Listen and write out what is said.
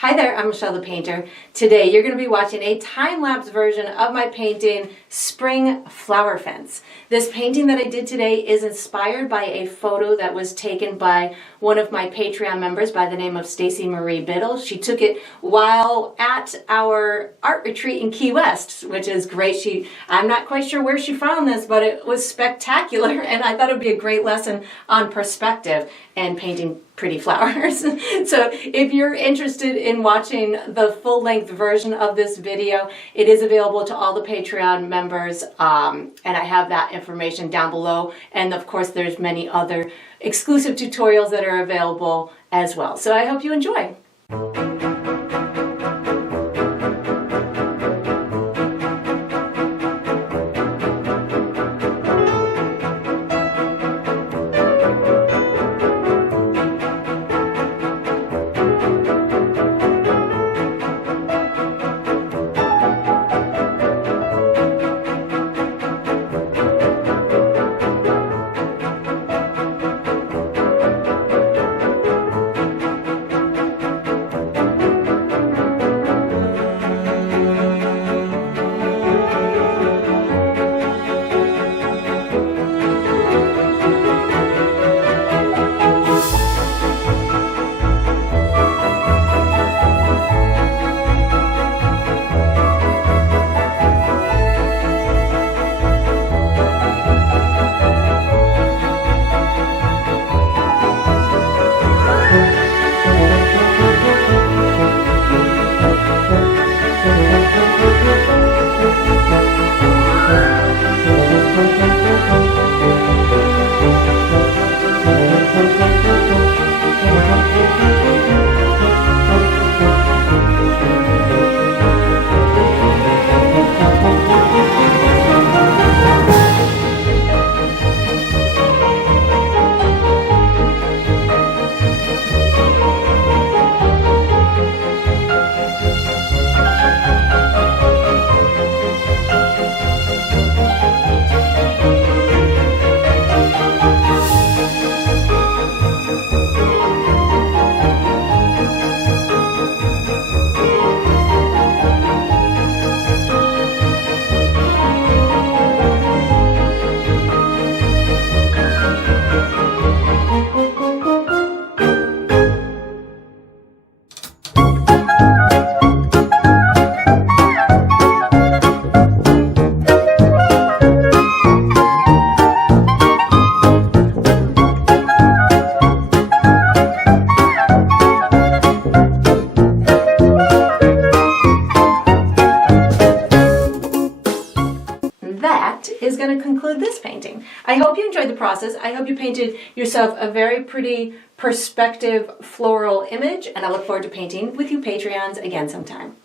Hi there, I'm Michelle the Painter. Today you're going to be watching a time-lapse version of my painting, Spring Flower Fence. This painting that I did today is inspired by a photo that was taken by one of my Patreon members by the name of Stacy Marie Biddle. She took it while at our art retreat in Key West, which is great. I'm not quite sure where she found this, but it was spectacular, and I thought it would be a great lesson on perspective and painting pretty flowers. So if you're interested in watching the full-length version of this video, it is available to all the Patreon members, and I have that information down below. And of course, there's many other exclusive tutorials that are available as well. So I hope you enjoy. That is going to conclude this painting. I hope you enjoyed the process. I hope you painted yourself a very pretty perspective floral image, and I look forward to painting with you Patreons again sometime.